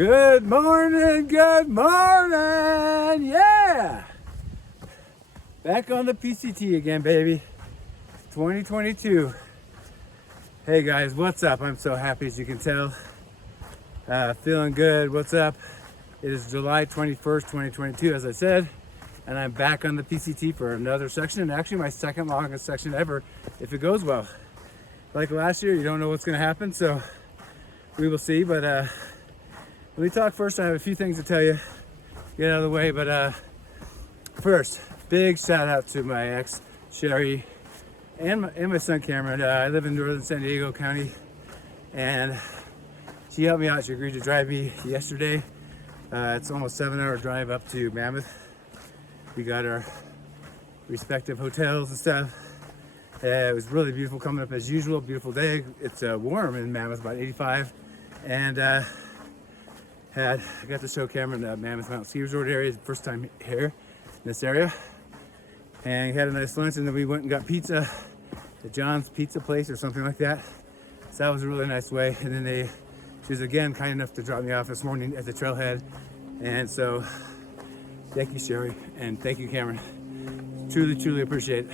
Good morning, yeah! Back on the PCT again, baby. 2022. Hey guys, what's up? I'm so happy, as you can tell. Feeling good. What's up? It is July 21st, 2022, as I said, and I'm back on the PCT for another section, and actually my second longest section ever, if it goes well. Like last year, you don't know what's going to happen, so we will see. But let me talk first. I have a few things to tell you. Get out of the way, but first, big shout out to my ex, Sherry, and my son, Cameron. I live in northern San Diego County, and she helped me out. She agreed to drive me yesterday. It's almost a 7-hour drive up to Mammoth. We got our respective hotels and stuff. It was really beautiful coming up as usual. Beautiful day. It's warm in Mammoth, about 85. And I got to show Cameron the Mammoth Mountain Ski Resort area. First time here in this area. And he had a nice lunch, and then we went and got pizza at John's Pizza Place or something like that. So that was a really nice way. And then she was again kind enough to drop me off this morning at the trailhead. And so thank you, Sherry, and thank you, Cameron. Truly, truly appreciate it.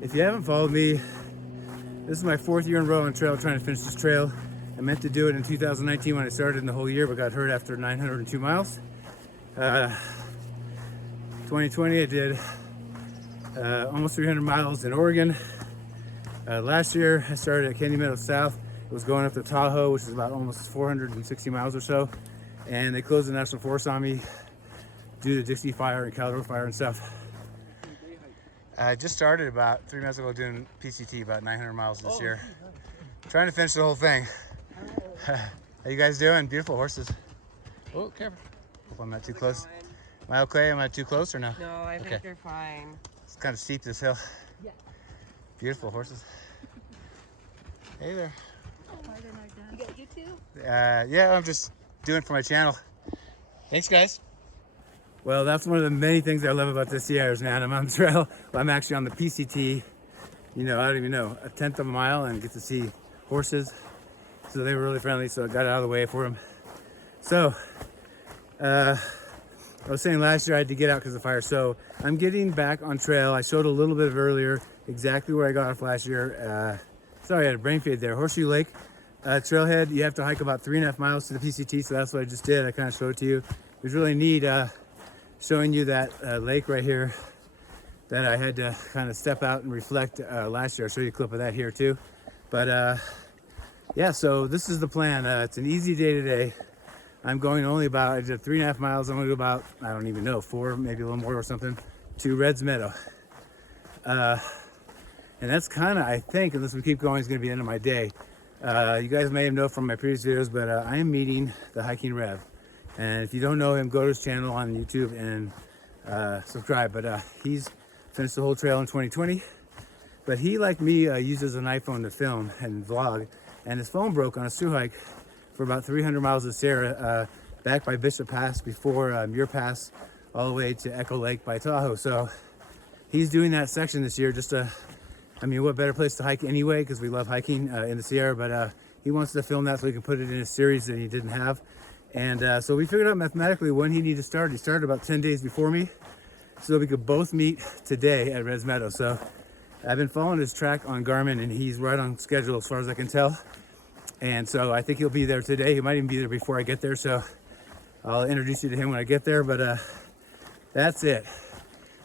If you haven't followed me, this is my 4th year in a row on trail trying to finish this trail. I meant to do it in 2019 when I started in the whole year, but got hurt after 902 miles. 2020 I did almost 300 miles in Oregon. Last year I started at Canyon Meadows South. It was going up to Tahoe, which is about almost 460 miles or so. And they closed the national forest on me due to Dixie Fire and Colorado Fire and stuff. I just started about 3 months ago doing PCT, about 900 miles this year. Trying to finish the whole thing. How you guys doing? Beautiful horses. Oh, careful. Hope I'm not too close. Am I okay? Am I too close or no? No, I think you're fine. It's kind of steep, this hill. Yeah. Beautiful horses. Hey there. You got YouTube? Yeah, I'm just doing it for my channel. Thanks, guys. Well, that's one of the many things I love about the Sierras, man. I'm on the trail. Well, I'm actually on the PCT. You know, I don't even know, a 1/10 of a mile, and get to see horses. So they were really friendly, so I got out of the way for them. So, I was saying last year I had to get out because of fire. So I'm getting back on trail. I showed a little bit of earlier exactly where I got off last year. Sorry, I had a brain fade there. Horseshoe Lake Trailhead. You have to hike about 3.5 miles to the PCT, so that's what I just did. I kind of showed it to you. It was really neat showing you that lake right here that I had to kind of step out and reflect last year. I'll show you a clip of that here too. But yeah, so this is the plan. It's an easy day today. I'm going only about, I did 3.5 miles. I'm going to go about, I don't even know, 4, maybe a little more or something, to Red Meadows. And that's kind of, I think, unless we keep going, is going to be the end of my day. You guys may have known from my previous videos, but I am meeting the Hiking Rev. And if you don't know him, go to his channel on YouTube and subscribe. But he's finished the whole trail in 2020. But he, like me, uses an iPhone to film and vlog. And his phone broke on a thru hike for about 300 miles of Sierra, back by Bishop Pass, before Muir Pass, all the way to Echo Lake by Tahoe. So he's doing that section this year just to, I mean, what better place to hike anyway, because we love hiking in the Sierra. But he wants to film that so he can put it in a series that he didn't have. And so we figured out mathematically when he needed to start. He started about 10 days before me, so we could both meet today at Red Meadows. So I've been following his track on Garmin, and he's right on schedule as far as I can tell. And so I think he'll be there today. He might even be there before I get there, so I'll introduce you to him when I get there. But that's it.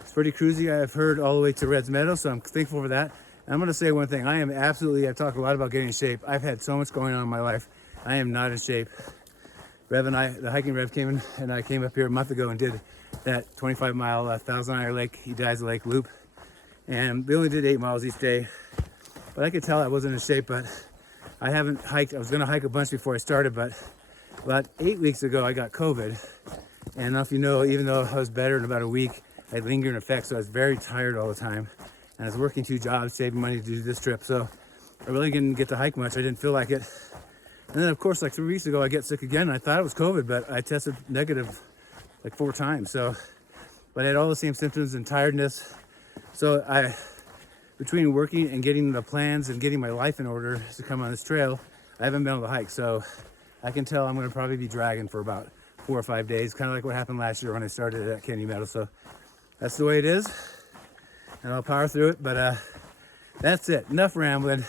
It's pretty cruisy. I've heard all the way to Red Meadows, so I'm thankful for that. And I'm going to say one thing. I've talked a lot about getting in shape. I've had so much going on in my life. I am not in shape. Rev and I, the hiking Rev, came in, and I came up here a month ago and did that 25-mile 1,000-hour Lake, Ediza Lake loop. And we only did 8 miles each day. But I could tell I wasn't in shape, but I haven't hiked. I was going to hike a bunch before I started, but about 8 weeks ago, I got COVID. And I don't know if you know, even though I was better in about a week, I had lingering effects, so I was very tired all the time. And I was working 2 jobs, saving money to do this trip. So I really didn't get to hike much. I didn't feel like it. And then, of course, like 3 weeks ago, I get sick again. And I thought it was COVID, but I tested negative like 4 times. So, but I had all the same symptoms and tiredness. So between working and getting the plans and getting my life in order to come on this trail, I haven't been able to hike. So I can tell I'm going to probably be dragging for about 4 or 5 days, kind of like what happened last year when I started at Candy Meadows. So that's the way it is, and I'll power through it. But that's it. Enough rambling.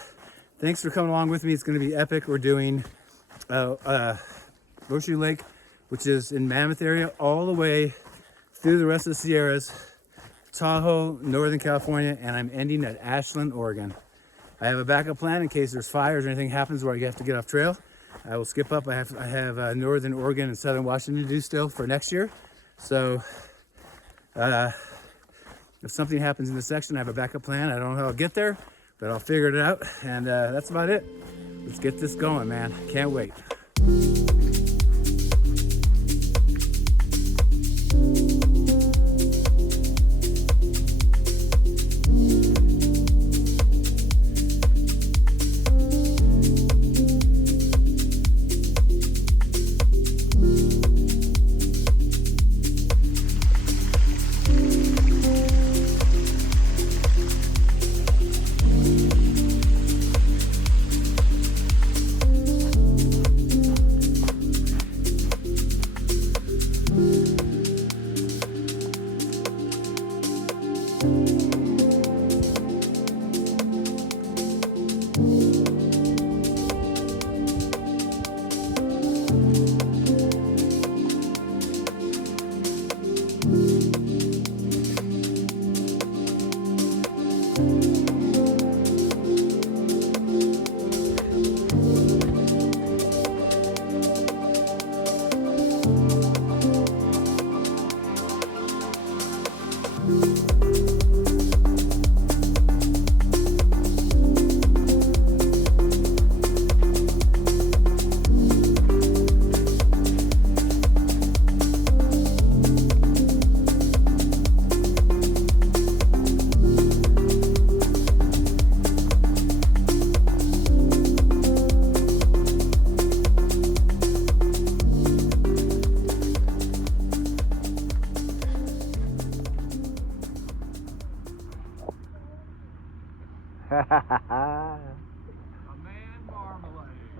Thanks for coming along with me. It's going to be epic. We're doing Horseshoe Lake, which is in Mammoth area, all the way through the rest of the Sierras, Tahoe, Northern California, and I'm ending at Ashland, Oregon. I have a backup plan in case there's fires or anything happens where I have to get off trail. I will skip up. I have Northern Oregon and Southern Washington to do still for next year. So if something happens in this section, I have a backup plan. I don't know how I'll get there, but I'll figure it out. And that's about it. Let's get this going, man. Can't wait.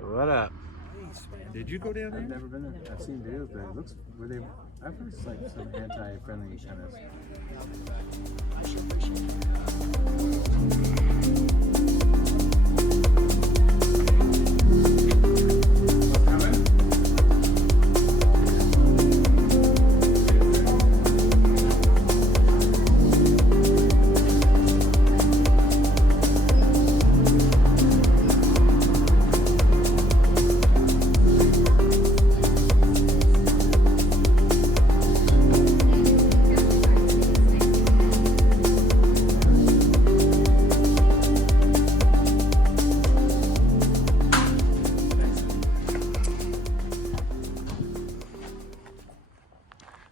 What up? Did you go down I've there? never been there. I've seen videos, but it looks where they. I've heard it's like some anti-friendly kind of.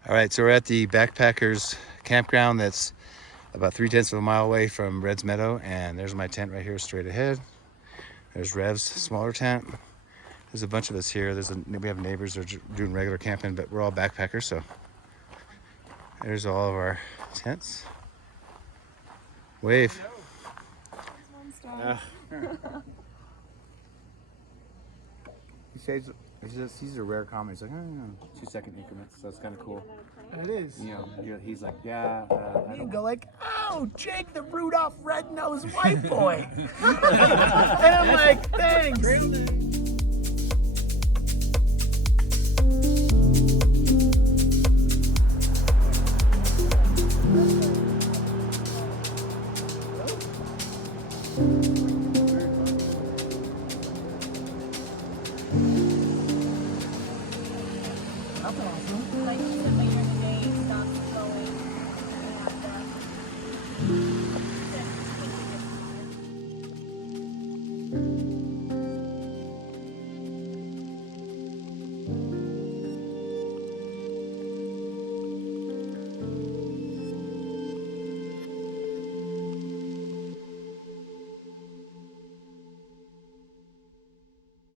All right, so we're at the Backpackers campground that's about 3/10 of a mile away from Red Meadows, and there's my tent right here straight ahead. There's Rev's smaller tent. There's a bunch of us here. We have neighbors that are doing regular camping, but we're all backpackers, so there's all of our tents. Wave. He says these are rare comments, like 2-second increments, so it's kind of cool. It is. You know, he's like, yeah. I You don't go like, oh, Jake the Rudolph red-nosed white boy. And I'm like, thanks. Like,